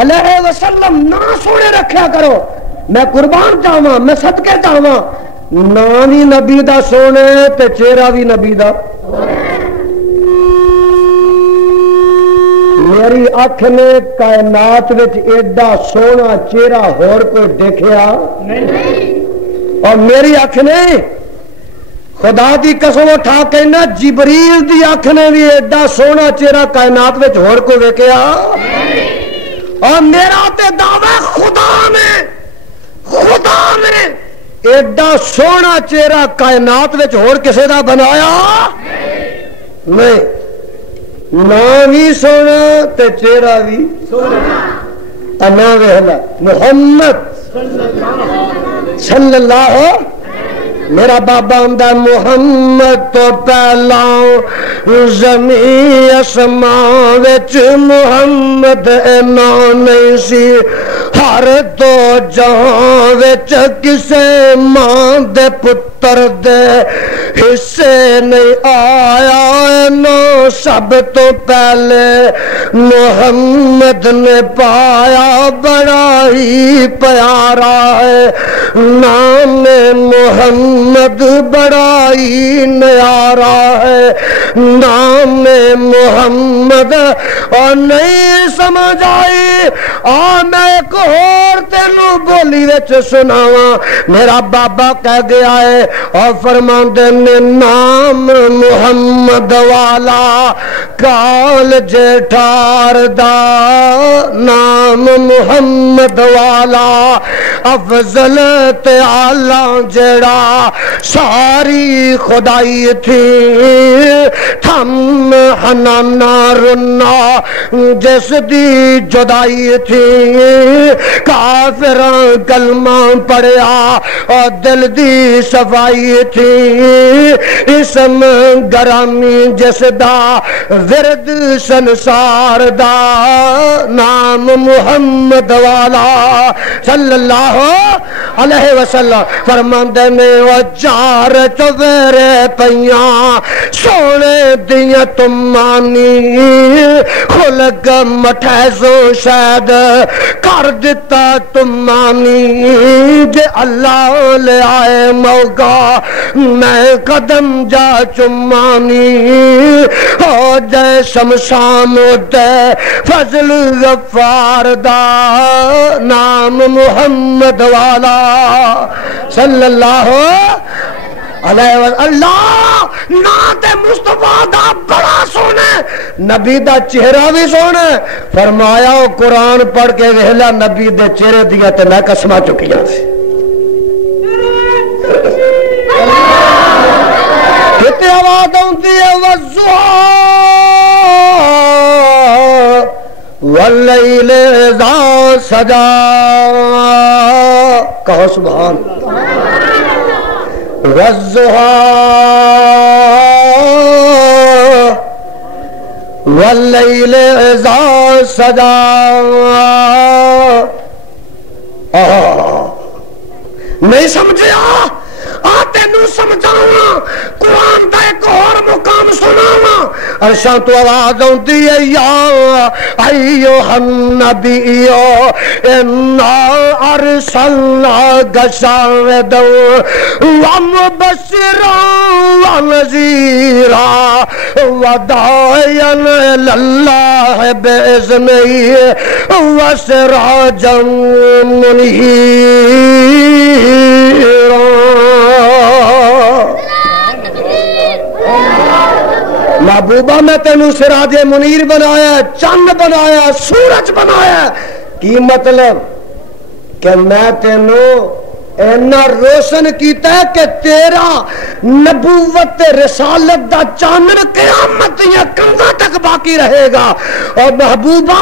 علیہ وسلم نا سونے رکھیا کرو. میں قربان جاواں میں صدقے جاواں نا بھی نبی دا سونے تے چہرہ بھی نبی دا. میری اکھ نے کائنات وچ ایڈا سونا چہرہ ہور کوئی دیکھیا نہیں. اور میری اکھ نے خدا دی قسم اٹھا کہنا جبریل دی اکھ نے بھی ایڈا سونا چہرہ کائنات وچ ہور کوئی ویکھیا. اور میرا تے دعوی خدا نے ایڈا سونا چہرہ کائنات وچ ہور کسے دا بنایا نہیں. نام بھی سونا تے چہرہ بھی سونا. انا ویلا محمد صلی اللہ. میرا بابا ہوندا محمد تو پہلا زمین اسمان وچ محمد نام نہیں سی. ہر دو جہاں وچ کسے ماں دے پتر دے حصے نہیں آیا. نو سب تو پہلے محمد نے پایا بڑا ہی پیارا ہے. نام محمد بڑا ہی نیارا ہے. نام محمد اور نہیں سمجھ آئی. میں ایک اور تینوں بولی وچ سناواں. میرا بابا کہہ گیا ہے اور فرماندے نے نام محمد والا کال جٹھار دا. نام محمد والا افضل تے اعلی جڑا ساری خدائی تھی. تھم حنانا رنا جس دی جدائی تھی. کافراں کلمہ پڑھیا اور دل دی صفائی تھی. اسم گرامی جس دا ورد سنسار دا. نام محمد والا صلی اللہ علیہ وسلم فرماندے نے وہ چار چویرے پیاں سونے دیاں تمانی. خلق مٹھیزوں شاید کر دیتا تمانی. جے اللہ لے آئے موقع میں قدم جا چمانی. ہو جائے شمشان دے فضل غفار دا. نام محمد والا صلی اللہ علیہ وسلم. اللہ نات مصطفیٰ دا بڑا سونا نبی دا چہرہ بھی سونا. فرمایا وہ قرآن پڑھ کے ویلا نبی دے چہرے دیا تے میں قسمہ چکیاں سی. کتے آواز ہوتی ہے والضحیٰ واللیل اذا سجا. کہو سبحان. والضحیٰ واللیل اذا سجا. نہیں سمجھیا تینوں سمجھاواں. قرآن دا ایک اور مقام سناواں. عرشاں تو آواز آتی ہے یا ایھا النبی انا ارسلناک شاہدا ومبشرا ونذیرا وداعیا الی اللہ باذنہ وسراجا منیرا. محبوبہ میں تینوں سراج منیر بنایا, چند بنایا, سورج بنایا. کی مطلب کہ میں تینوں اینا روشن کیتا ہے کہ تیرا نبوت رسالت دا چاند قیامت یا کنگا تک باقی رہے گا. اور محبوبہ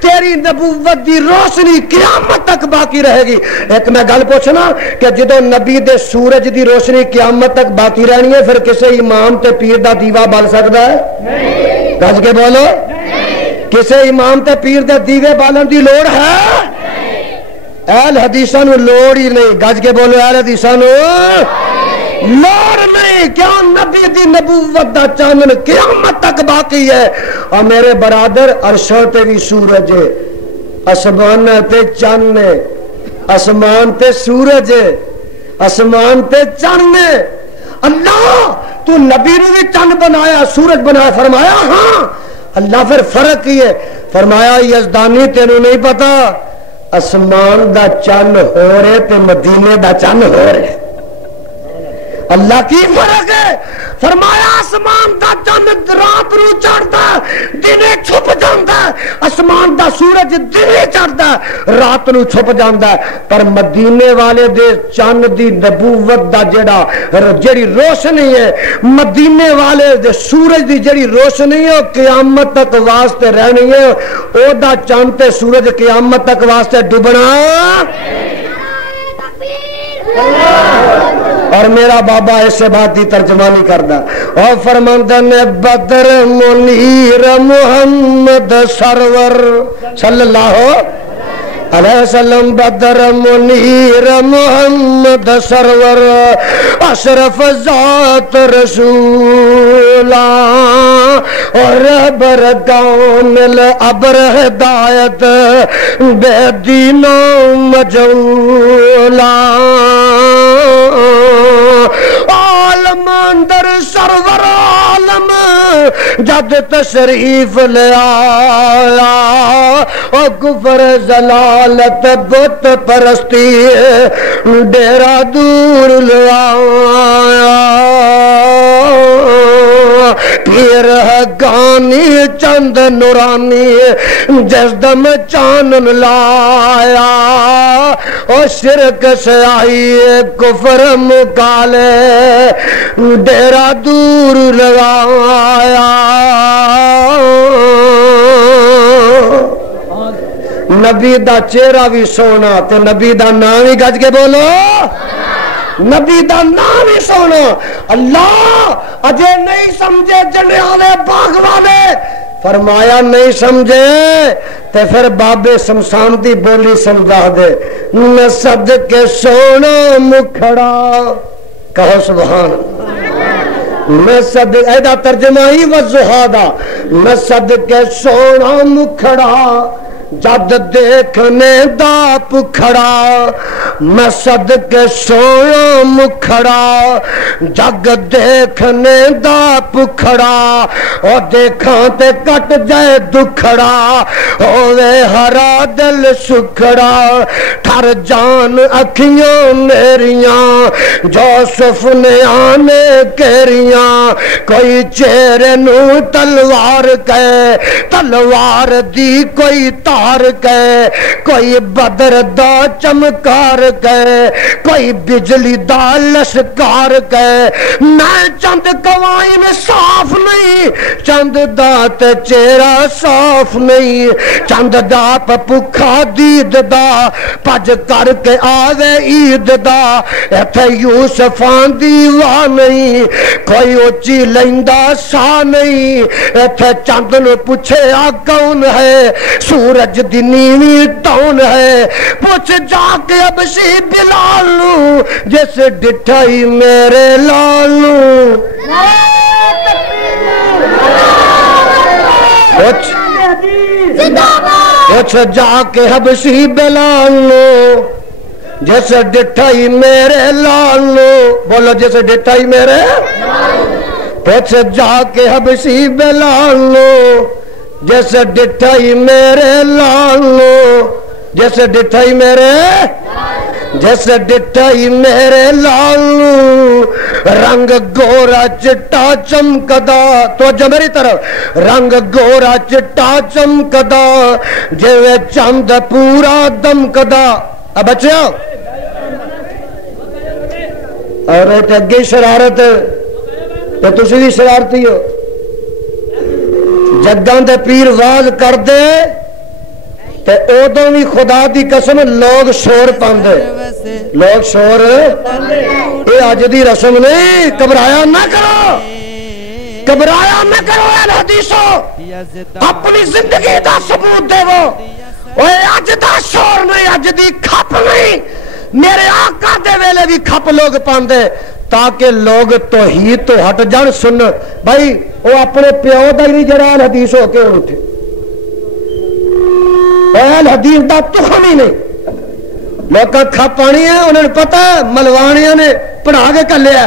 تیری نبوت دی روشنی قیامت تک باقی رہے گی. ایک میں گل پوچھنا کہ جدو نبی دے سورج دی روشنی قیامت تک باقی رہنی ہے پھر کسے امام تے پیر دا دیوا بل سکتا ہے؟ نہیں. گج کے بولو. کسے امام تے پیر دے دیوے بالن دی لوڑ ہے؟ اہل حدیثاں نو لوڑ ہی نہیں. گج کے بولو اہل حدیثاں نو. لوڑ نہیں، کیا نبی دی نبوت دا چاند قیامت تک باقی ہے. اور میرے برادر عرشاں تے بھی سورج ہے، آسمان تے چاند ہے، آسمان تے سورج ہے، آسمان تے چاند ہے. اللہ تو نبی نے بھی چاند بنایا سورج بنایا، فرمایا ہاں. اللہ پھر فرق کی ہے، فرمایا یزدانی تینوں نہیں پتا آسمان دا چاند ہو رہے تے مدینے دا چاند ہو رہے. اللہ کی فرق ہے. فرمایا آسمان دا چاند رات نو چڑھتا دنے چھپ جاندا ہے، آسمان دا سورج دنے چڑھتا رات نو چھپ جاندا ہے. پر مدینے والے دے چاند دی نبوت دا جڑی روشنی ہے، مدینے والے دے سورج دی جڑی روشنی ہے قیامت تک واسطے رہنی ہے. او دا چاند تے سورج قیامت تک واسطے ڈوبنا. اور میرا بابا ایسے بات کی ترجمانی کردا اور فرماندا نے بدر منیر محمد سرور صلی اللہ علیہ وسلم، بدر منیر محمد سرور اشرف ذات رسولا اور برکان الابر ہدایت بے دین و مجولا. عالم اندر سرور عالم جد تشریف لے آیا اور کفر ضلالت بت پرستی ڈیرا دور لے آیا. پیر حقانی چند نورانی جس دم چانن لایا اور شرک سے آئی کفر مکالے ڈیرا دور لگایا. نبی دا چہرہ بھی سونا تے نبی دا نام ہی گج کے بولو، نبی دا نام ہی سونا. اللہ اجے نہیں سمجھے جنیالے باغ والے، فرمایا نہیں سمجھے تے پھر بابے شمشان دی بولی سمجھا دے. میں صدقے سونا مکھڑا، کہو سبحان. میں صدقے ایدہ ترجمہ ہی وضحادہ، میں صدقے سونا مکھڑا جد دیکھنے دا پکھڑا، میں صدقے سونا مکھڑا جگ دیکھنے دا پکھڑا. اور دیکھاں تے کٹ جائے دکھڑا ہووے ہرا دل سکھڑا. ٹھر جان اکھیوں میریاں جو سفنے آنے کہریاں، کوئی چہرے نو تلوار کہے تلوار دی کوئی تار کہے، کوئی بدر دا چمکار کہے، کوئی بجلی دا لشکار کہے. میں چند قوائم صاف نہیں، چند دات چہرہ صاف نہیں، چند دا پکھا دید دا پج کر کے آوے عید دا. ایتھے یوسفان دیوا نہیں، کوئی اچھی لیندہ سا نہیں. ایتھے چند نو پوچھے آ کون ہے، سورج دی نیوی ٹون ہے. پوچھ جا کے ابشی بلال نو جس ڈٹھائی میرے لال نو. پوچھ جا کے حبشی بلال نو جیسے ڈٹھائی میرے لال نو. بولو جیسے ڈٹھائی میرے. پوچھ جا کے حبشی بلال نو جیسے ڈٹھائی میرے لال نو، جیسے ڈٹھائی میرے، جیسے ڈٹھائی میرے لال نو. رنگ گورا چٹا چمکدا، توجہ میری طرف، رنگ گورا چٹا چمکدا جوے چند پورا دمکدا. اب بچیاں اور ایک اگے شرارت تو تسی بھی شرارتی ہو. جگاں دے پیر واز کر دے تے ادوں بھی خدا دی قسم لوگ شور پاندے، لوگ شور. یہ اج دی رسم نہیں، گھبرایا نہ کرو، گھبرایا نہ کرو. اے حدیثو اپنی زندگی دا ثبوت دے وہ. اوے اج دا شور نہیں، اج دی کھپ نہیں. میرے آقا دے ویلے بھی کھپ لوگ پاندے تاکہ لوگ توحید تو ہٹ جان سن بھائی وہ اپنے پیو دا ہی نہیں جڑا اہل حدیث ہو کے اٹھے اہل حدیث دا تخم ہی نہیں لوگ کھپ پانی ہے انہوں نے پتا ہے ملوانیاں نے پڑھا کے کلیا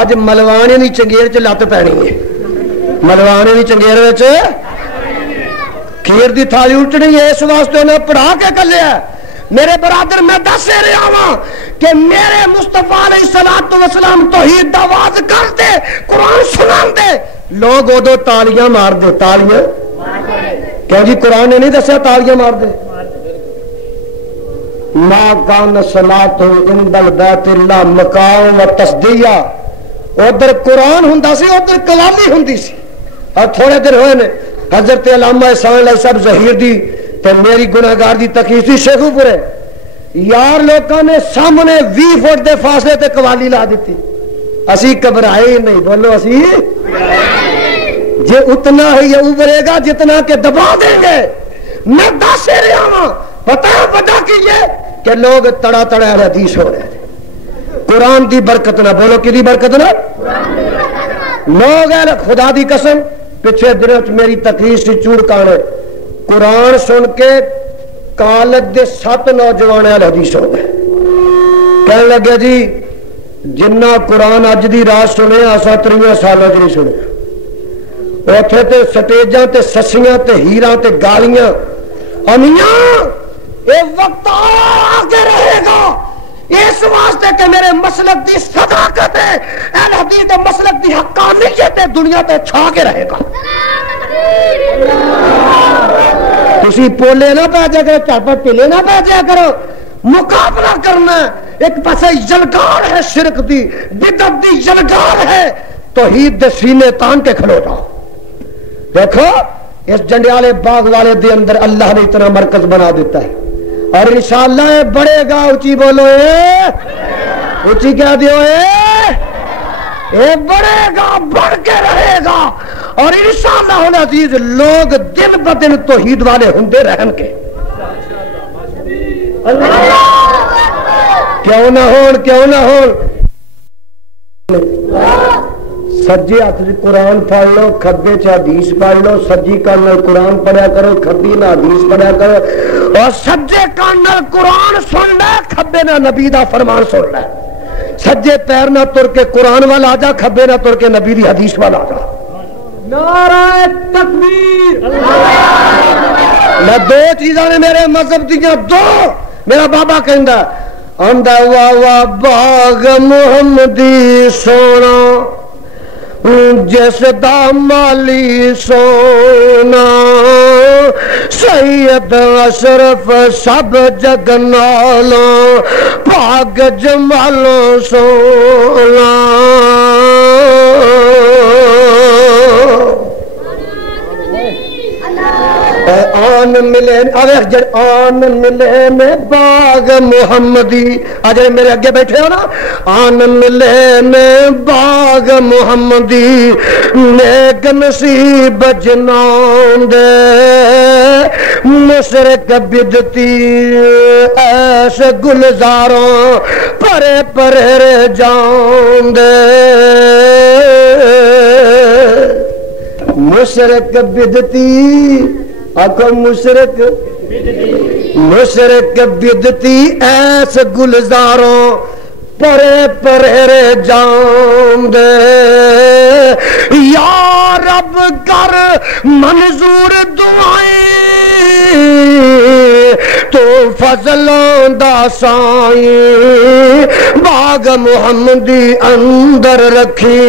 اج ملوانے دی چنگیر چ لت پینی ہے ملوانے دی چنگیر وچ کھیر دی تھالی اٹھنی ہے اس واسطے انہیں پڑھا کے کلیا میرے برادر میں دس رہا ہوں کہ میرے مصطفیٰ علیہ الصلوۃ والسلام توحید دا واز کر دے قرآن سنا دے لوگ ادو تالیاں مار دے تالیاں کیوں جی قرآن نے نہیں دسیا تالیاں مار دے ما کان صلاۃ عند البیت الا مقام و تصدیہ ادھر قرآن ہوندا سی ادھر قوالی ہوندی سی اور تھوڑے دن ہوئے نے حضرت علامہ احسان علیہ صاحب ظہیر دی تے میری گناہگار دی تقریر سی شیخو پورے یار لوکاں نے سامنے 20 فٹ دے فاصلے تے قوالی لا دیتی اسی گھبرائے نہیں بولو اسی جے اتنا ہی ابھرے گا جتنا کہ دبا دیں گے میں دس رہا ہوں پتہ پتا کی یہ کہ لوگ تڑا تڑا حدیث ہو رہے ہیں قرآن دی برکت نہ بولو کی دی برکت نہ لوگ خدا دی قسم پچھے دنوں میری تقریر سے چوڑ کانے قرآن سن کے کالج دے 7 نوجوان حدیث ہو گئے کہنے لگے جی جنہ قرآن اج دی رات سنے آسا 3 سالوں نہیں سنے اوتھے تے سٹیجاں تے سسیاں تے ہیراں تے گالیاں امیاں اے وقت آگے رہے گا اس واسطے کہ میرے مسلک دی صداقت ہے اہل حدیث دے مسلک دی حقانیت ہے دنیا تے چھا کے رہے گا تسی پولے نہ پہ جا کرو چاپٹ پلے نہ پہ جا کرو مقابلہ کرنا ایک پاسے جلگار ہے شرک دی بدعت دی جلگار ہے توحید دے سینے تان کے کھلو جاؤ دیکھو اس جنڈیالے باغ والے دے اندر اللہ نے اتنا مرکز بنا دیتا ہے اور انشاءاللہ یہ بڑھے گا اونچی بولو اونچی کیا دیو یہ بڑھے گا بڑھ کے رہے گا اور انشاءاللہ العزیز لوگ دن ب دن توحید والے ہندے رہن کے کیوں نہ ہون سجے ہاتھ سے قرآن پڑھ لو کھبے چ حدیث پڑھ لو سجی کان نال قرآن پڑھیا کرو کھبی نال حدیث پڑھیا کرو اور سجے کان نال قرآن سن لے کھبے نال نبی دا فرمان سن لے سجے پیر نہ تر کے قرآن وال آ جا کھبے نہ تر کے نبی دی حدیث وال آ جا نعرہ تکبیر میں 2 چیزاں نے میرے مذہب دیاں 2 میرا بابا کہندا آندا وا وا باغ محمدی سونا جس دا مالی سونا سید اشرف سب جگ نالوں پاک جمالوں سونا آن ملے آن ملے میں باغ محمدی آج میرے اگے بیٹھے ہو نا آن ملے میں باغ محمدی نیک نصیب جنان دے مشرق بدتی ایسے گلزاروں پرے پرے جان دے مشرق بدتی آکو مشرق بدتی ایس گلزاروں پرے پرے جان دے یا رب کر منظور دعائیں تو فضلوں دا سائیں باغ محمدی اندر رکھی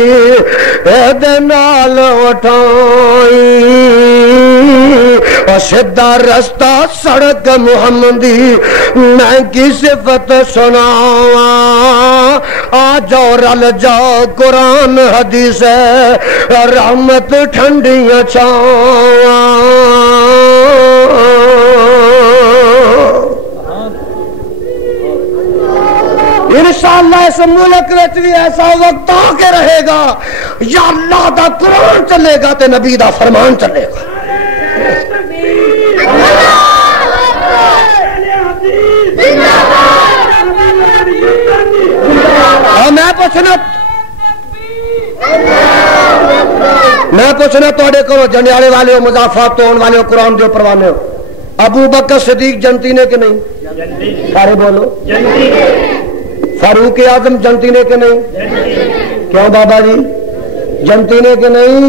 اے نال اٹھائیں اور سیدھا رستہ سڑک محمدی میں کی صفت سناواں آ جاؤ رل جاؤ قرآن حدیث ہے رحمت ٹھنڈیاں چھاواں انشاءاللہ اس ملک وچ بھی ایسا وقت آ کے رہے گا یا اللہ دا قرآن چلے گا تے نبی دا فرمان چلے گا اور میں پوچھنا پوچھنا تھوڑے کو جنڈیالے والے ہو مضافات تو والے ہو قرآن دے پروانے ہو ابو بکر صدیق جنتی نے کہ نہیں سارے بولو فاروق اعظم جنتی نے کہ نہیں کیوں بابا جی جنتی نے کہ نہیں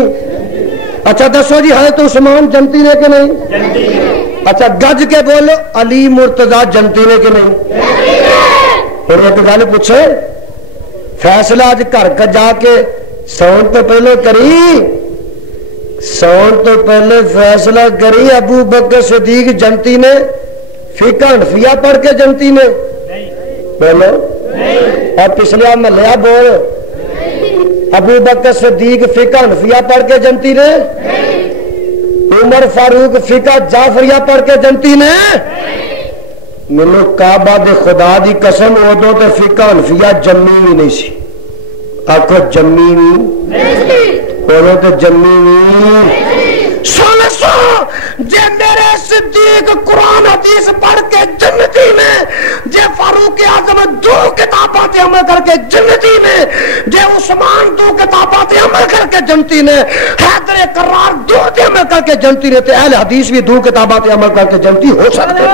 اچھا دسو جی حضرت عثمان جنتی نے کہ نہیں اچھا گج کے بولو علی مرتضی جنتی نے کہ نہیں پھر ایک گل پوچھے فیصلہ اج گھر کا جا کے سون تو پہلے کری سون تو پہلے فیصلہ کری ابو بکر صدیق جنتی نے فقہ حنفیہ پڑھ کے جنتی نے بولو اور پچھلے محلہ بول ابو بکر صدیق فقہ حنفیہ پڑھ کے جنتی نے عمر فاروق فقہ جعفریہ پڑھ کے جنتی نے مینوں کعبہ دے خدا دی قسم ادوں تے فقہ حنفیہ جمی بھی نہیں سی آخو جمی نہیں ادوں تے جمی نہیں سن سو جے میرے صدیق قرآن حدیث پڑھ کے جنتی میں جے فاروق اعظم 2 کتاباں تے عمل کر کے جنتی میں جے عثمان 2 کتاباں تے عمل کر کے جنتی نے حیدر کرار 2 تے عمل کر کے جنتی نے تے اہل حدیث بھی 2 کتاباں تے عمل کر کے جنتی ہو سکتے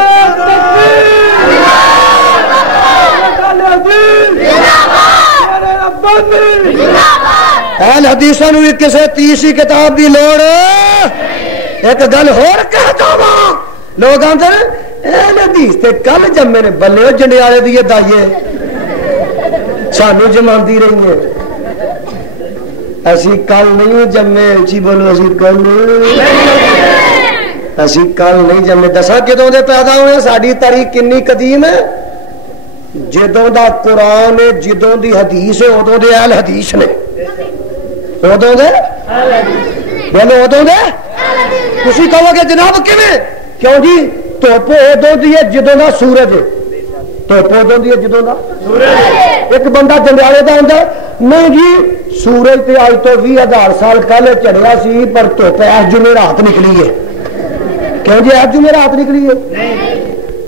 اہل حدیثاں نوں کسے تیسری کتاب دی لوڑ ایک گل ہور کہہ داواں لوگ آندے اہل حدیث تے کل جمے نے بلے جنڈیالے دی دائیے سانوں جماندی رہی ہے اسی کل نہیں جمے جی بولو اسی کل نہیں جمے دسا کدوں دے پیدا ہوئے ساڈی تاریخ کنی قدیم ہے جدوں دا قرآن ہے جدوں دی حدیث ہے ادوں دے اہل حدیث نے ادوں دے بولو ادوں دے تسی کہو گے جناب کیویں کیوں جی دھوپ ادوں دی ہے جدوں دا سورج ہے دھوپ ادوں دی ہے جدوں دا سورج ایک بندہ جنڈیالے دا ہوندا نہیں جی سورج تے اج تو 20,000 سال پہلے چڑھیا سی پر دھوپ اس جمعرات نکلی ہے کیوں جی اس جمعرات نکلی ہے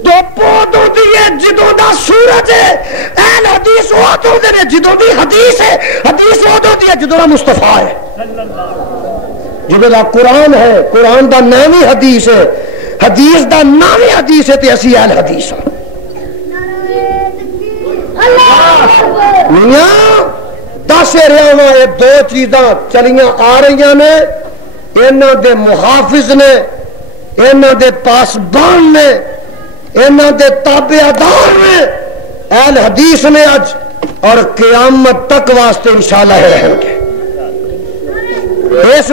دھوپ ادوں دی ہے جدوں دا سورج ہے اہل حدیث ادوں دے نے جدوں دی حدیث ہے حدیث ادوں دی ہے جدوں دا مصطفیٰ ہے جدوں دا قرآن ہے قرآن دا نام ہی حدیث ہے حدیث دا نام ہی حدیث ہے تے اسی اہل حدیث ہاں میاں دس رہا ہوں یہ 2 چیزاں چلیاں آ رہی نے انہاں دے محافظ نے انہاں دے پاسبان نے انہاں دے تابعدار نے اہل حدیث نے اج اور قیامت تک واسطے انشاءاللہ رہیں گے اس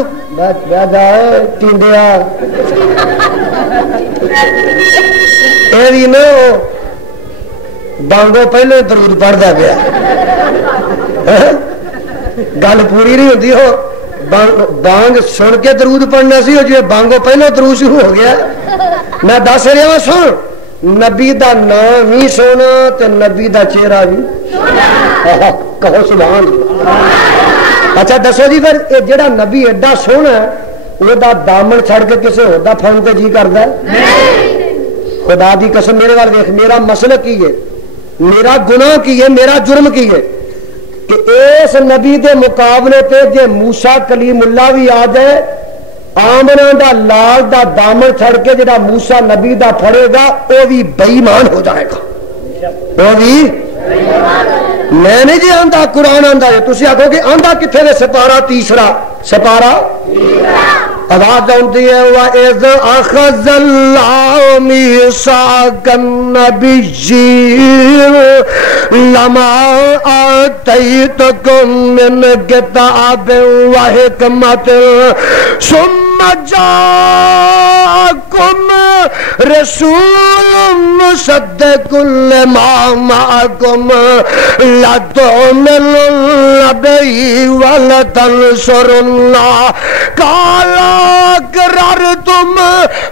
جائے ٹینڈیا ایری نو بانگو پہلے درود پڑھتا گیا گل پوری نہیں ہوتی ہو بانگ سن کے درود پڑھنا سی جی بانگو پہلے درود شروع ہو گیا میں دس رہا سن نبی دا نام ہی سونا تے نبی دا چہرہ بھی کہو سبحان اچھا دسو جی پھر جڑا نبی ایڈا سونا وہ دا دامن چھڑ کے کسے ہوتا پھن تے جی کردا ہے خدا دی قسم میرے وال دیکھ میرا مسئلہ کی ہے میرا گناہ کی ہے میرا جرم کی ہے کہ اس نبی دے مقابلے تے جے موسیٰ کلیم اللہ بھی آ جائے آمنہ دا لال دا دامن چھڑ کے جڑا موسیٰ نبی دا پھڑے گا وہ بھی بے ایمان ہو جائے گا وہ بھی میں نہیں جی آندہ قرآن آندہ ہے تسی آگو کہ آندہ کتھے دے سپارہ تیسرا سپارہ آواز آندی ہے وَإِذْ أَخَذَ اللَّهُ مِيثَاقَ النَّبِيِّينَ لَمَا آتَيْتُكُم مِّن كِتَابٍ وَحِكْمَةٍ ثُمَّ جَاءَكُمْ رَسُولٌ مُصَدِّقٌ لِّمَا مَعَكُمْ لَتُؤْمِنُنَّ بِهِ وَلَتَنصُرُنَّهُ قَالَ أَقْرَرْتُمْ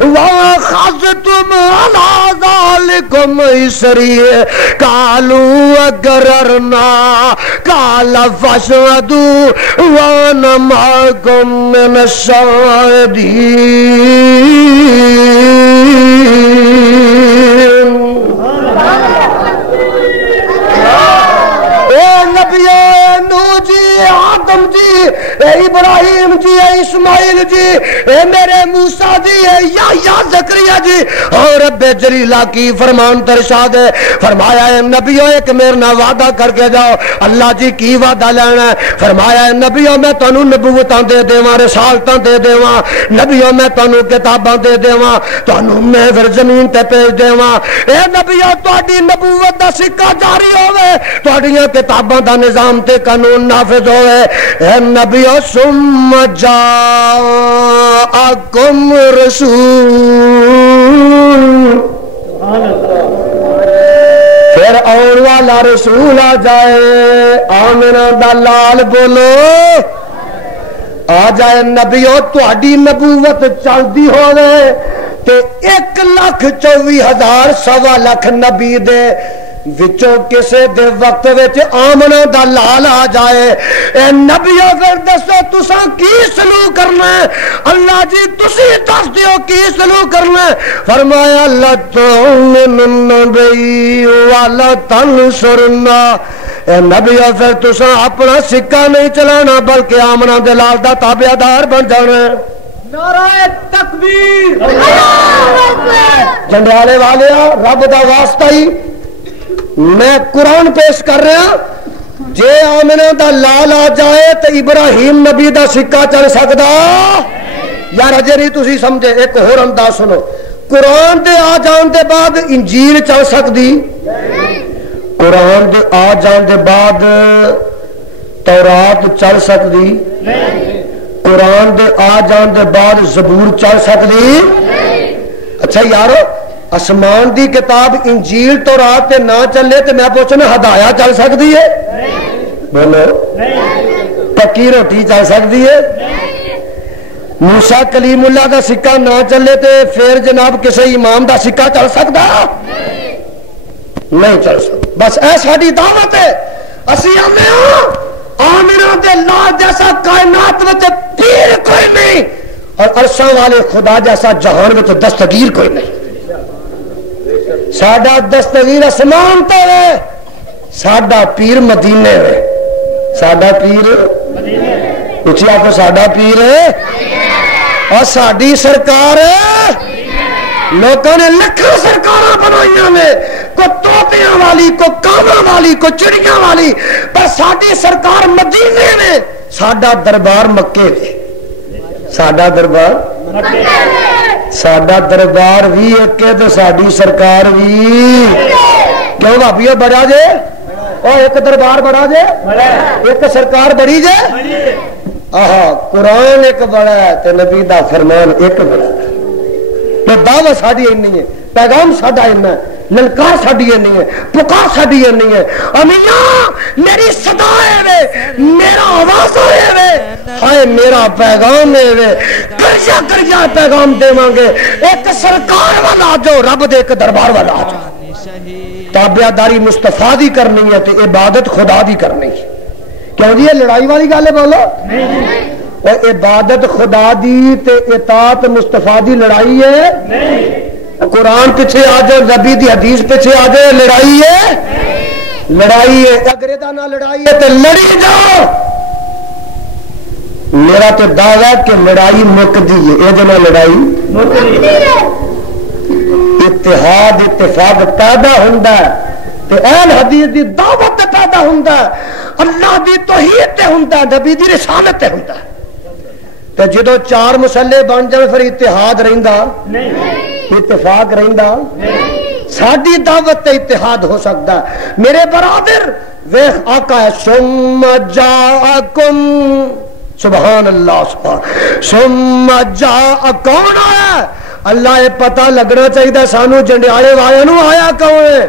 وَأَخَذْتُمْ عَلَى ذَلِكُمْ إِصْرِي قَالُوا أَقْرَرْنَا قَالَ فَاشْهَدُوا وَأَنَا مَعَكُمْ مِنَ الشَّاهِدِينَ نبی نو جی آدم جی ابراہیم جی اسماعیل جی، اے میرے موسیٰ جی، اے یا زکریا جی، اور رب جلیلہ کی فرمان ترشاد ہے، فرمایا اے نبیوں ایک میرے نہ وعدہ کر کے جاؤ۔ اللہ جی کی وعدہ لینا ہے؟ فرمایا اے نبیوں میں تانوں نبوتاں دے دیواں، رسالتاں دے دیواں، نبیوں میں تانوں کتاباں دے دیواں، تانوں میں پھر زمین تے بھیج دیواں۔ اے نبیوں تہاڈی نبوت دا سکہ جاری ہوے، تہاڈیاں کتاباں دا نظام تے قانون نافذ ہوے۔ اے نبیوں ثم جاءکم رسول، پھر آن والا رسول آ جائے، آمنہ دا لال بولو آ جائے۔ نبیوں تہاڈی نبوت چلدی ہوے تے 1,24,000 سوا لکھ نبی دے وچوں کسے دے وقت وچ آمنہ دا لال آ جائے، اے نبیوں پھر دسو تساں کی سلوک کرنا ہے؟ اللہ جی تسی دس دیو کی سلوک کرنا ہے؟ فرمایا لَتُؤْمِنُنَّ بِهِ وَلَتَنْصُرُنَّهُ۔ اے نبیوں پھر تساں اپنا سکہ نہیں چلانا بلکہ آمنہ دے لال دا تابعدار بن جانا ہے۔ نعرہ تکبیر، جنڈیالے والیا رب دا واسطہ ہی میں قرآن پیش کر رہا، جے آمنہ دا لال آ جائے تو ابراہیم نبی دا سکہ چل سکدا؟ یار اجے نہیں تسی سمجھے، ایک اور انداز سنو، قرآن دے آ جان دے بعد انجیل چل سکدی؟ قرآن دے آ جان دے بعد تورات چل سکدی؟ قرآن دے آ جان دے بعد زبور چل سکدی؟ اچھا یارو اسمان دی کتاب انجیل تو رات تے نہ چلے تے میں پوچھنا ہدایہ چل سکتی ہے؟ بولو پکی روٹی چل سکتی ہے؟ موسیٰ کلیم اللہ دا سکہ نہ چلے تے پھر جناب کسی امام دا سکہ چل سکتا؟ نہیں چل سکتا۔ بس اے ساڈی دعوت ہے، اسی آنے ہوں آمنہ دے لال جیسا کائنات وچ پیر کوئی نہیں اور عرشاں والے خدا جیسا جہان وچ دستگیر کوئی نہیں۔ ساڈا دستگیر اسمان تے ہے، ساڈا پیر مدینے ہے، ساڈا پیر اچھی آپ کو ساڈا پیر ہے اور ساڈی سرکار ہے۔ لوگوں نے لکھاں سرکاراں بنائیاں نے، کو توتیاں والی، کو کاواں والی، کو چڑیاں والی، پر ساڈی سرکار مدینے میں، ساڈا دربار مکے میں، ساڈا دربار ساڈا دربار بھی ایک ہے تو ساڈی سرکار بھی کیوں بھابیو بڑا جے اور ایک دربار بڑا جے ایک سرکار بڑی جے۔ آہا قرآن ایک بڑا ہے تو نبی دا فرمان ایک بڑا ہے، تو دعوت ساڈی اینی ہے، پیغام ساڈا اینا ہے، للکار ساڈی اینی ہے، پکار ساڈی اینی ہے۔ امیاں میری صدا ہے وے، میرا آواز ہے وے، ہائے میرا پیغام ہے وے، کرجا کرجا پیغام دے مانگے، ایک سرکار والا جو رب دے ایک دربار والا جو تابعداری مصطفیٰ دی کرنی ہے تو عبادت خدا دی کرنی ہے۔ کیوں جی یہ لڑائی والی گل ہے؟ بولو اور عبادت خدا دی تے اطاعت مصطفیٰ دی لڑائی ہے؟ قرآن پیچھے آ جاؤ، نبی دی حدیث پیچھے آ جاؤ، لڑائی ہے؟ لڑائی ہے۔ اگر یہ نہ لڑائی ہے تو لڑی جاؤ۔ میرا تو دعویٰ کہ لڑائی مکدی ہے، یہ جنا لڑائی اتحاد اتفاق پیدا ہوندا ہے تے اہل حدیث دی دعوت تے پیدا ہوندا ہے، اللہ دی توحید تے ہوندا ہے، نبی دی رسالت تے ہوندا ہے۔ تے جدوں چار مسلے بن جان پھر اتحاد رہندا نہیں، اتفاق رہندا نہیں، ساڈی دعوت تے اتحاد ہو سکتا ہے۔ میرے برادر ویخ آقا ہے ثم جاءکم، سبحان اللہ سبحان، ثم جاء کون آیا؟ اللہ یہ پتہ لگنا چاہیے سانو جنڈیالے والے نو آیا کون ہے؟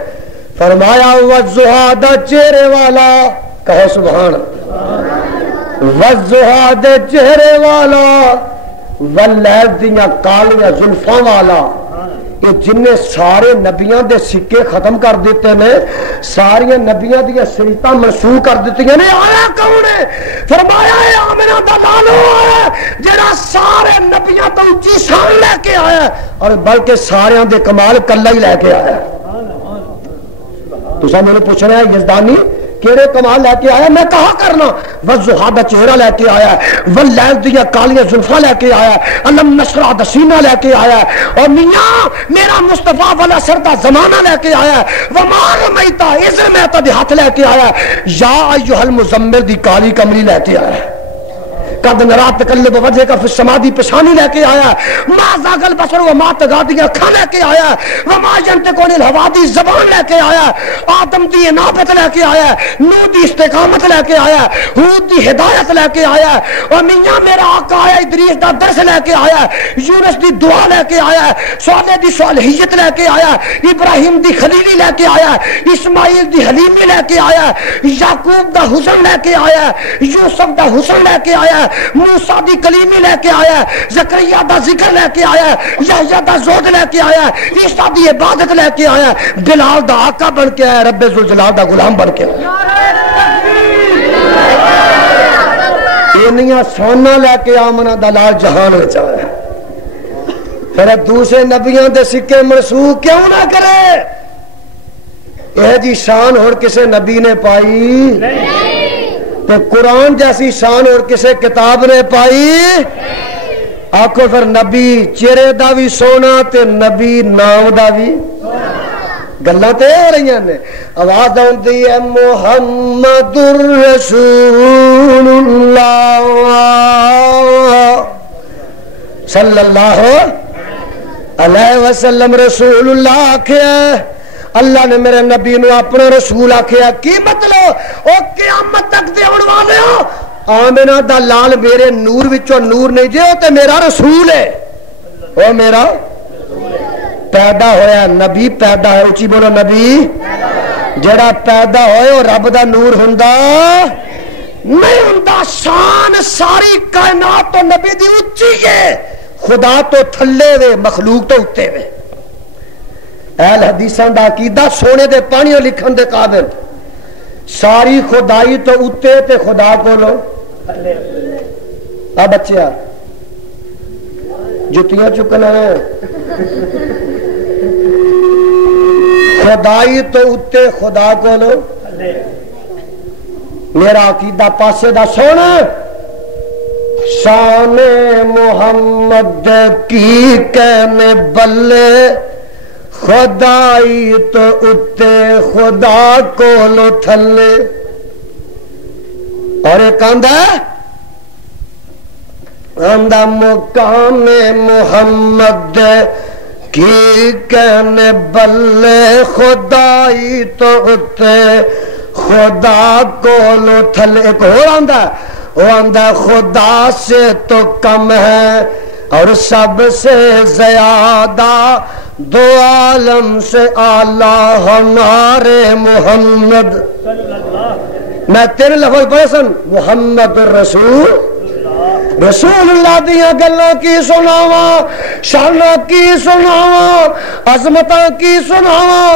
فرمایا والضحیٰ دا چہرے والا، کہو سبحان اللہ، والضحیٰ دے چہرے والا، واللیل دیاں کالیاں زلفاں والا، کہ جن نے سارے نبیاں دے سکے ختم کر دیتے نے، ساری نبیاں دیا سریتاں منسوخ کر دیتی نے، آیا کون ہے؟ فرمایا ہے آمنہ دا لالو آیا جڑا سارے نبیاں تو اونچی شان لے کے آیا اور بلکہ سارے دے کمال کلا ہی لے کے آیا۔ تو سا میں نے پوچھنا ہے یزدانی کیڑے کمال لے کے آیا؟ میں کہا کرنا والضحیٰ دا چہرہ لے کے آیا ہے، واللیل دیا کالیاں زلفاں لے کے آیا ہے، علم نشرح دا سینہ لے کے آیا ہے، اور میاں میرا مصطفیٰ والا سردہ زمانہ لے کے آیا ہے، وما رمیتا اذ رمیتا دی ہاتھ لے کے آیا ہے، یا ایھا المزمل دی کالی کملی لے کے آیا ہے، قد نرا تقلب وجہ کا فی السماء دی پشانی لے کے آیا ہے، ما زاغ البصر وما طغیٰ دی اکھاں لے کے آیا ہے، وما ینطق عن الہویٰ دی زبان لے کے آیا ہے، آدم دی انابت لے کے آیا ہے، نوح دی استقامت لے کے آیا ہے، ہود دی ہدایت لے کے آیا ہے، اور میاں میرا آقا آیا ادریس دا درس لے کے آیا ہے، یونس دی دعا لے کے آیا ہے، صالح دی صالحیت لے کے آیا ہے، ابراہیم دی خلیلی لے کے آیا ہے، اسماعیل دی حلیمی لے کے آیا ہے، یعقوب دا حسن لے کے آیا ہے، یوسف دا حسن لے کے آیا ہے، موسیٰ دی کلیمی لے کے آیا ہے، زکریا دا ذکر لے کے آیا ہے، یحییٰ دا زہد لے کے آیا ہے، عیسیٰ دی عبادت لے کے آیا ہے، بلال دا آقا بن کے آیا ہے، رب ذوالجلال دا غلام بن کے آیا ہے، انہیاں سونا لے کے آمنہ دا لال جہان میں چاہا ہے، پھر دوسرے نبیوں دے سکے منسوخ کیوں نہ کرے؟ یہ جی شان اور کسے نبی نے پائی تو قرآن جیسی شان اور کسے کتاب نے پائی؟ آکھو پھر نبی چہرے دا بھی سونا تے نبی نام دا بھی گلاں تے ہو رہی ہیں، آواز آندی ہے محمد الرسول اللہ صلی اللہ علیہ وسلم، رسول اللہ آکھیا اللہ نے میرے نبی نو اپنا رسول آکھیا، کی مطلب؟ او قیامت تک دے آن والے ہو آمنہ دا لال میرے نور وچوں نور نہیں جے، تے میرا رسول ہے، او میرا پیدا ہویا نبی پیدا ہے، اچھی بولو نبی جڑا پیدا ہوئے اور رب دا نور ہوندا نہیں ہوندا، شان ساری کائنات تو نبی دی اچھی ہے، خدا تو تھلے وے مخلوق تو اتے وے، اہل حدیثاں دا عقیدہ سونے دے پانیوں لکھن دے قابل، ساری خدائی تو اتے تے خدا کو لو آ بچے آ جتیاں چکنا ہے، خدائی تو اتے خدا کو لو، میرا عقیدہ پاسے دا سونا، شان محمد کی کہنے بلے خدائی تو اتے خدا کو لو تھلے، اور ایک آندہ مقام محمد کی کہنے بلے خدائی تو اتے خدا کو لو تھلے، ایک اور آندہ وہ آندہ خدا سے تو کم ہے اور سب سے زیادہ دو عالم سے اعلیٰ ہمارے محمد، میں تیرے لفظ پڑھے سن، محمد الرسول رسول اللہ دیا گلاں کی سناواں، شاناں کی سناواں، عظمتاں کی سناواں،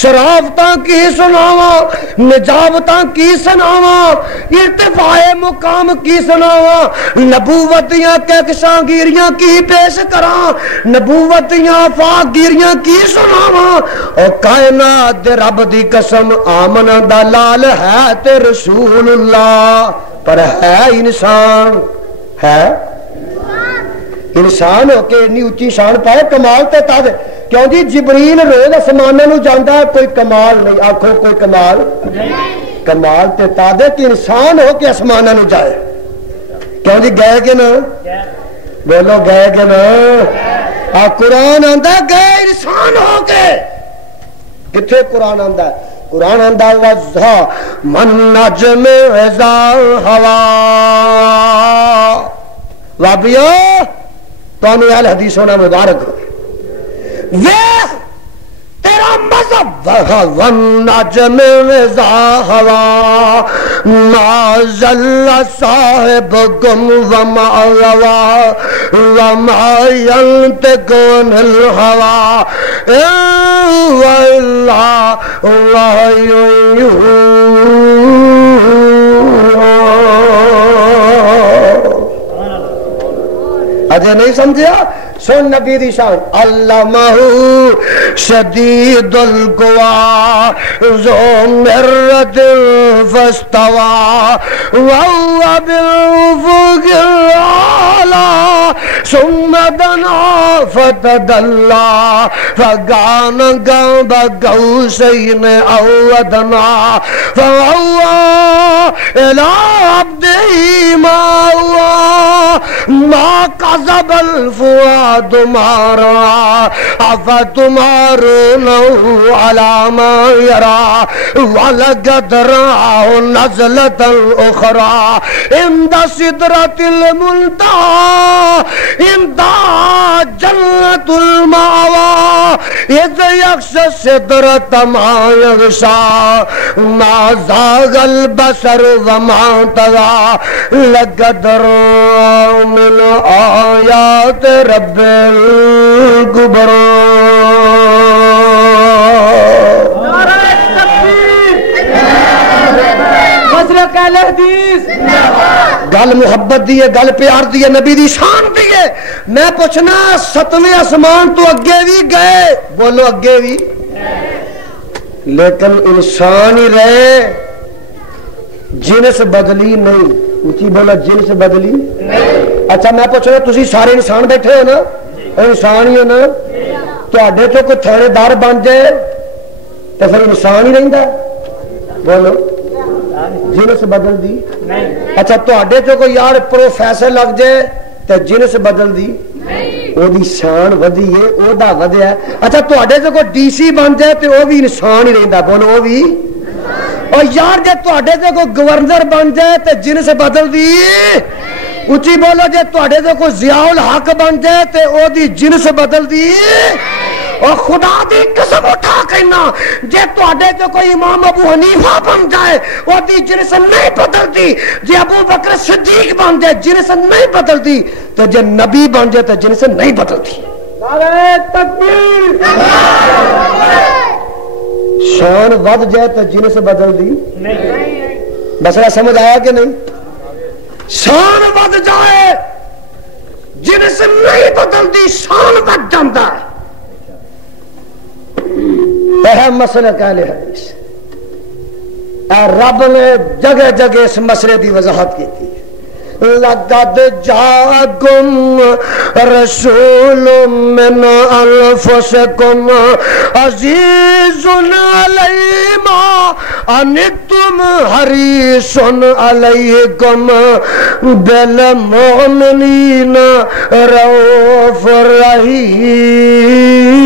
شرافتاں کی سناواں، نجابتاں کی سناواں، ارتفاع مقام کی سناواں، نبوت دیاں کہکشاں گیریاں کی پیش کراں، نبوت دیاں آفاق گیریاں کی سناواں، اور کائنات دے رب دی قسم آمنہ دا لال ہے تے رسول اللہ، پر ہے انسان، ہے انسان ہو کے اتنی اچھی شان پائے، کمال تے تد کیوں جی جبریل روز آسماناں نو جاندا ہے، کوئی کمال نہیں، آکھو کوئی کمال، کمال تے تد کہ انسان ہو کے آسماناں نو جائے، کیوں جی گئے کہ نہ بولو گئے کہ نہ، قرآن آندا گئے انسان ہو کے، کتھے قرآن آندا ہے؟ قرآن آندا وَضْحَى وَالنَّجْمِ إِذَا هَوَىٰ، وابیو تو انہوں اہل حدیث ہونا مبارک ہو ویخ تیرا مذہب وَالنَّجْمِ إِذَا هَوَىٰ مَا ضَلَّ صَاحِبُكُمْ وَمَا غَوَىٰ وَمَا يَنطِقُ عَنِ الْهَوَىٰ إِن هُوَ إِلَّا وَحْيٌ اجے نہیں سمجھیا؟ سن نبی دی شان علمہ شدید القوا ذو مرۃ فاستوى وهو بالافق الاعلى ثم دنا فتدلى فكان قاب قوسين او ادنى فأوحى الى عبده ما كذب الفؤاد ما رأى أفتمارونه على ما يرى ولقد رآه نزلة أخرى عند سدرة المنتهى عند جنة المأوى إذ يغشى السدرة ما يغشى ما زاغ البصر وما طغى لقد رأى من آیات رب الکبریٰ. نعرہ تکبیر، مشرق اہل حدیث. گل محبت دی ہے، گل پیار دی ہے، نبی دی شان دی ہے. میں پوچھنا ستویں آسمان تو اگے بھی گئے، بولو اگے بھی، لیکن انسان ہی رہے، جنس بدلی نہیں. اونچی بولا، جنس بدلی نہیں. اچھا میں پوچھ رہا تسی سارے انسان بیٹھے ہو نا، انسان ہی ہو نا. تواڈے چوں کوئی تھانے دار بن جائے تو پھر انسان ہی رہندا؟ بولو، جنس بدل دی. اچھا تواڈے چوں کوئی یار پروفیسر لگ جائے تو جنس بدل دی؟ او دی شان ودی ہے، او دا ودیا. اچھا تواڈے چوں کوئی ڈی سی بن جائے تو وہ بھی انسان ہی رہندا؟ بولو وہ بھی. اور یار جے تواڈے تے کوئی گورنر بن جائے تے جنس بدل دی؟ اچھی بولو، جے تواڈے تے کوئی ضیاء الحق بن جائے تے او دی جنس بدل دی؟ اور خدا دی قسم اٹھا کہنا، جے تواڈے تے کوئی امام ابو حنیفہ بن جائے او دی جنس نہیں بدلتی. جے ابو بکر صدیق بن جائے جنس نہیں بدلتی، تو جے نبی بن جائے تو جنس نہیں بدلتی. نعرہ تکبیر. شان ود جائے تو جنس بدل دی نہیں. مسئلہ سمجھ آیا کہ نہیں؟ شان ود جائے جنس نہیں بدلتی، شان ود جاندہ ہے. یہ مسئلہ اہل حدیث. رب نے جگہ جگہ اس مسئلے کی وضاحت کی تھی. لقد جاءكم رسول من انفسكم عزيز عليه ما عنتم حريص عليكم بالمؤمنين رؤوف رحيم.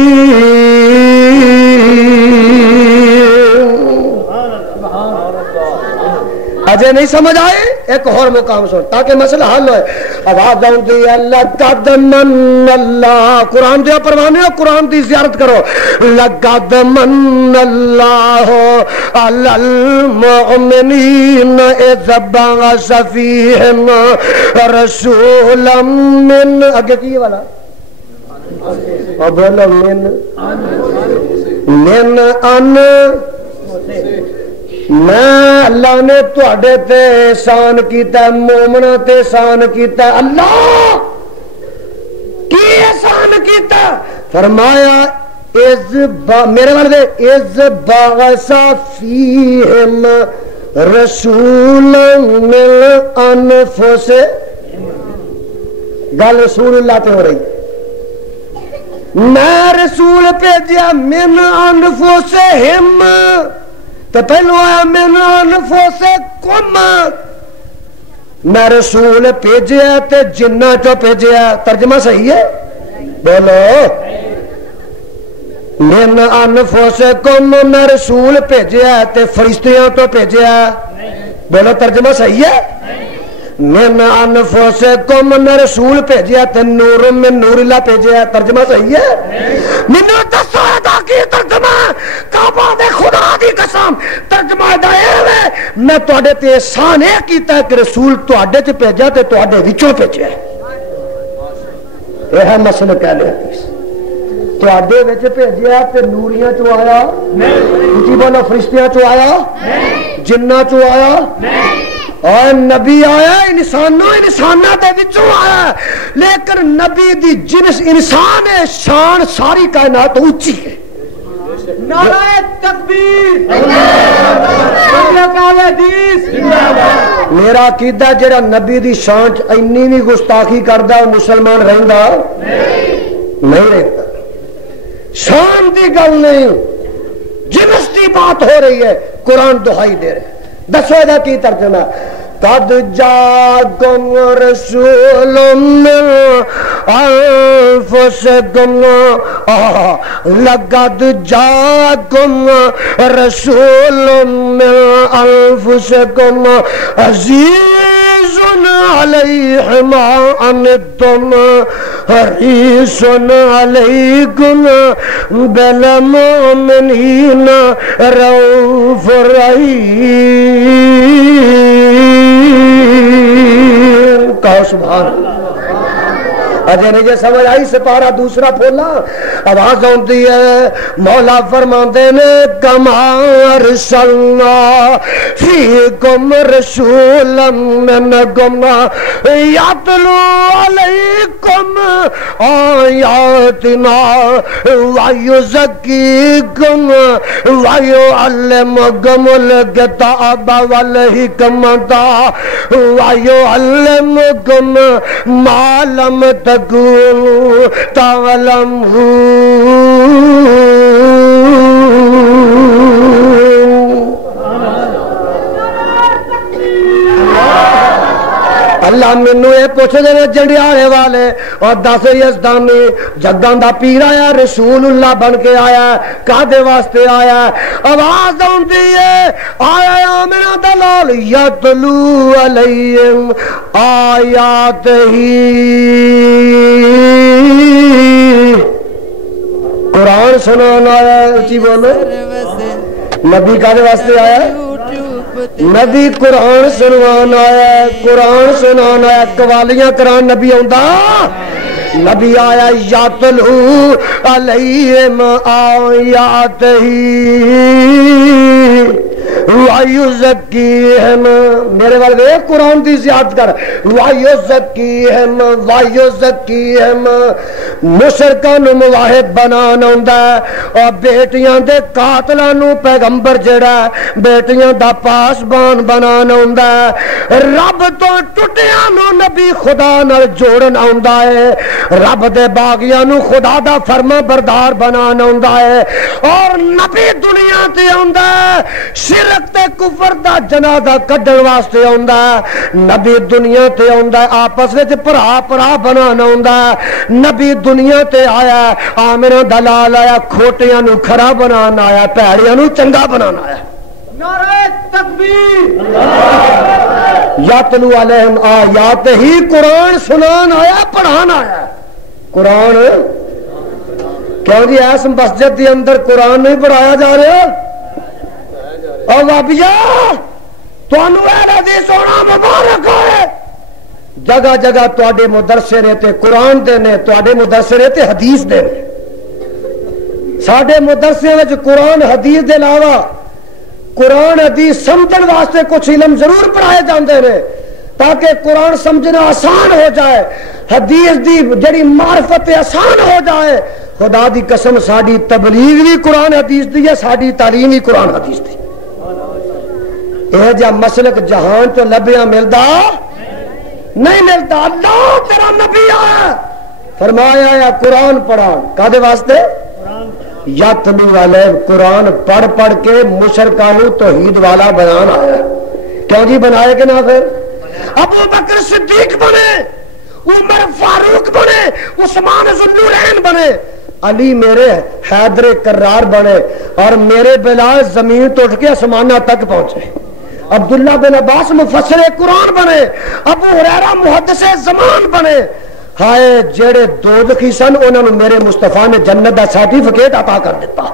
اجے نہیں سمجھ آئے؟ ایک اور مقام سن تاکہ مسئلہ حل ہوئے. آواز آؤں دی لقد من اللہ، قرآن دیا پروانے ہو، قرآن دی زیارت کرو. لقد من اللہ علی المؤمنین اذ بعث فیہم رسولا من، اگے کی والا اور بولو من ان. میں اللہ نے تواڈے تے احسان کیتا، مومناں تے احسان کیتا. اللہ کی احسان کیتا؟ فرمایا میرے والے اذ بعث فیہم رسولا من انفسہم. گل رسول اللہ تے ہو رہی. میں رسول بھیجیا من انفسہم، تو پہلو آیا من انفسکم. میں رسول بھیجیا تے جنہ چو بھیجیا. ترجمہ صحیح ہے؟ بولو. من انفسکم میں رسول بھیجیا تے فرشتیاں تو بھیجیا. بولو ترجمہ صحیح ہے؟ من انفسکم میں رسول بھیجیا تے نور من نور اللہ بھیجیا. ترجمہ صحیح ہے؟ مینوں دسو ادا کی ترجمہ؟ کعبہ دے خدا دی قسم ترجمہ ادا ہے میں تواڈے تے احسان اے کیتا کہ رسول تواڈے تے بھیجا تے تواڈے وچوں بھیجیا. یہ ہے مسئلہ اہل حدیث. تواڈے وچ بھیجیا تے نوریاں چوں آیا نہیں. بولو فرشتیاں چوں آیا نہیں. جنہ چوں آیا نہیں. اور نبی آیا انسانوں دے وچوں آیا، لیکن نبی دی جنس انسان ہے، شان ساری کائنات اونچی ہے۔ نعرہ تکبیر، میرا عقیدہ جڑا نبی دی شان چ اینی بھی گستاخی کردا ہے مسلمان رہندا نہیں رہتا۔ شان دی گل نہیں، جنس دی بات ہو رہی ہے، قرآن دہائی دے رہے۔ دسو دا کی ترجمہ؟ قد جاءکم رسول من انفسکم، لقد جاءکم رسول من انفسکم عزیز علیہ ما عنتم حریص علیکم بالمؤمنین رؤوف رحیم۔ کہو سبحان اللہ۔ اجے نہیں جے سمجھ آئی سپارہ دوسرا پھولا آواز آتی ہے، مولا فرماندے نے کما ارسلنا فیکم رسولا منکم یتلو علیکم آیاتنا ویزکیکم ویعلمکم الکتاب والحکمت ویعلمکم ما لم تکونوا تعلمون۔ اللہ مینو یہ پوچھ دے جنڈیالے والے اور دس یزدانی جگاں دا پیر آیا، رسول اللہ بن کے آیا، کادے واسطے آیا؟ آواز آندی ہے آیا میرا دلال یتلو علیہم آیات ہی، قرآن سنانا آیا۔ اچھی بولو، نبی کادے واسطے آیا؟ نبی قرآن سنوان آیا، قرآن سنان آیا، قوالیاں قرآن نبی آندا نبی آیا یاتلو علیہم آیاتہ وَيُزَكِّيهِمْ، میرے والے قرآن دی زیادت کر، وَيُزَكِّيهِمْ وَيُزَكِّيهِمْ، مشرکاں نو مواحد بنانا ہوندا ہے، اور بیٹیاں دے قاتلاں نو پیغمبر جڑا ہے بیٹیاں دا پاسبان بنانا ہوندا ہے، رب تو ٹٹیاں نو نبی خدا نال جوڑنا ہوندا ہے، رب دے باغیاں نو خدا دا فرما بردار بنانا ہوندا ہے، اور نبی دنیا تے ہوندا ہے شرک تے کفر دا جنازہ کڈن واسطے ہوندا ہے، نبی دنیا تے ہوندا ہے آپس وچ بھرا بنانا ہوندا ہے، نبی دنیا تے آیا آمنا دلال آیا کھوٹیاں نو کھرا بنانا آیا، پیڑیاں نو چنگا بنانا آیا۔ نعرہ تکبیر، یاتلو علیہم آیات ہی، قرآن سنان آیا، پڑھان آیا۔ قرآن کیوں جی ایس مسجد کے اندر قرآن نہیں پڑھایا جا رہا؟ اور بابیا تانوں اہل حدیث ہونا مبارک ہے، جگہ جگہ تواڈے مدرسے رہتے قرآن دے نے، تواڈے مدرسے رہتے حدیث دے نے۔ ساڈے مدرسے وچ قرآن حدیث دے علاوہ قرآن حدیث سمجھن واسطے کچھ علم ضرور پڑھائے جاندے نے تاکہ قرآن سمجھنا آسان ہو جائے، حدیث دی جڑی معرفت آسان ہو جائے۔ خدا دی قسم ساڈی تبلیغ بھی قرآن حدیث دی ہے، ساڈی تعلیم بھی قرآن حدیث دی۔ یہ جا مسلک جہان تو لبیاں ملدا نہیں ملتا۔ اللہ تیرا نبی آیا فرمایا یا قرآن پڑھان کادے واسطے؟ یتلو علیہم، قرآن پڑھ پڑھ کے مشرکاں نو توحید والا بنانا آیا۔ کیوں جی بنائے کہ نہ؟ پھر ابو بکر صدیق بنے، عمر فاروق بنے، عثمان ذوالنورین بنے، علی میرے حیدر کرار بنے، اور میرے بلال زمین تو اٹھ کے آسمانہ تک پہنچے، عبداللہ بن عباس مفسر قرآن بنے، ابو ہریرہ محدث زمان بنے۔ ہائے جڑے دوزخی سن انہوں نے میرے مصطفیٰ نے جنت دا سرٹیفکیٹ عطا کر دیتا۔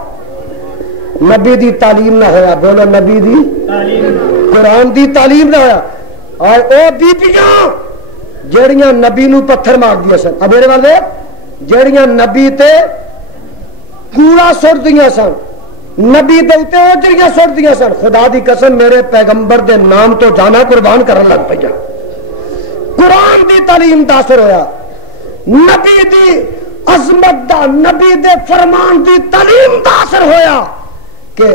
نبی دی تعلیم نہ ہویا، بولو نبی دی قرآن دی تعلیم نہ ہویا، اور او بیبیاں جڑیاں نبی نو پتھر مار دیا سن، اب میرے والے جڑیاں نبی تے کوڑا سٹ دیا سن، نبی دے اوتے اوجریاں سٹ دیاں سن. خدا دی قسم میرے پیغمبر دے نام تو جانا قربان کرن لگ پیا. قرآن دی تعلیم تاثر ہویا, نبی دی عظمت دا, نبی دے فرمان دی تعلیم تاثر ہویا کہ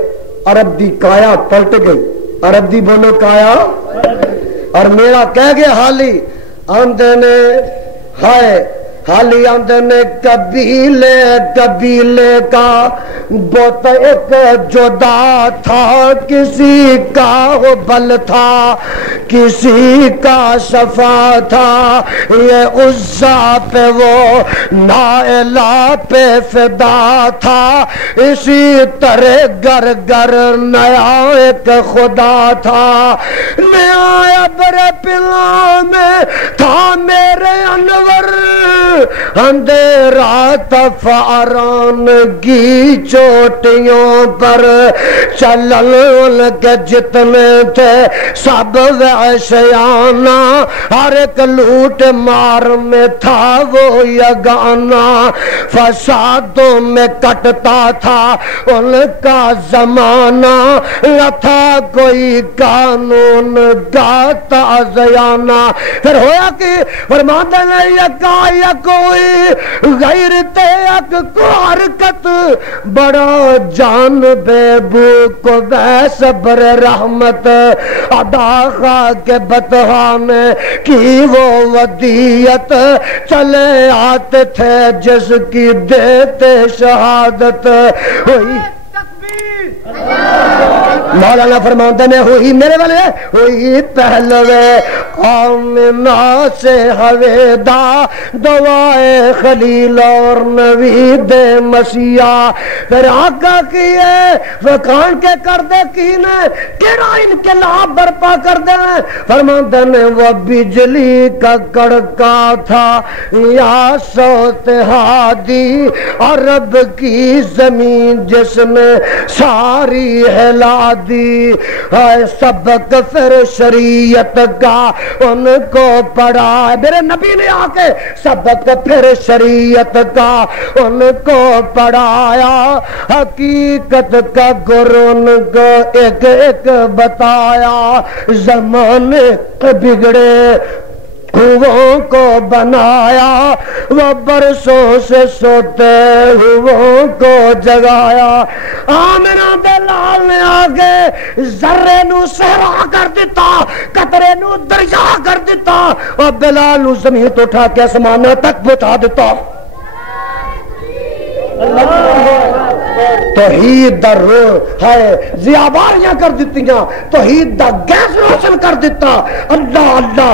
عرب دی کایا پلٹ گئی. عرب دی بولو کایا. اور میرا کہہ گیا حالی آندے نے ہائے, حالی آندے نے قبیلے قبیلے کا بت ایک جدا تھا, کسی کا وہ بل تھا کسی کا صفا تھا, یہ عزا پہ وہ نائلہ پہ فدا تھا, اسی طرح گر گر نیا ایک خدا تھا. نیا ابر پلا میں تھا میرے انور, اندھیرا تفاران کی چوٹیوں پر چلل کے جتنے تھے سب وحشیانہ, ہر ایک لوٹ مار میں تھا وہ یگانا, فسادوں میں کٹتا تھا ان کا زمانہ, نہ تھا کوئی قانون کا تعزیانہ. پھر ہویا کہ فرماتے ہیں یکا کوئی غیر تیک کو حرکت بڑا جان بے بو کو بے صبر رحمت ادا خواہ کے بتہانے کی وہ ودیت, چلے آتے تھے جس کی دیتے شہادت ہوئی. مولانا فرماتے ہیں ہوئی میرے والے ہوئی پہلوے آمنہ سے حویدہ دعائے خلیل اور نوید مسیح. پھر آقا کیے وکان کے کردے کینے کیڑا انقلاب برپا کر دے. فرماتے ہیں وہ بجلی کا کڑکا تھا یا صوت ہادی, عرب کی زمین جس نے ساری ہلا دی. سبق پھر شریعت کا ان کو پڑھا, میرے نبی نے آ کے سبق پھر شریعت کا ان کو پڑھایا, حقیقت کا گرو ان کو ایک ایک بتایا. زمانے بگڑے ہوں کو بنایا, وہ برسوں سے سوتے ہوں کو جگایا. آمنہ دلال نے آگے ذرے نو صحرا کر دیتا, قطرے نو دریا کر دیتا, اور بلال نو زمین تو اٹھا کے آسمانہ تک پہنچا دیتا. توحید دا روح ہے زیاباریاں کر دیتیاں, توحید دا گیس روشن کر دیتا. اللہ اللہ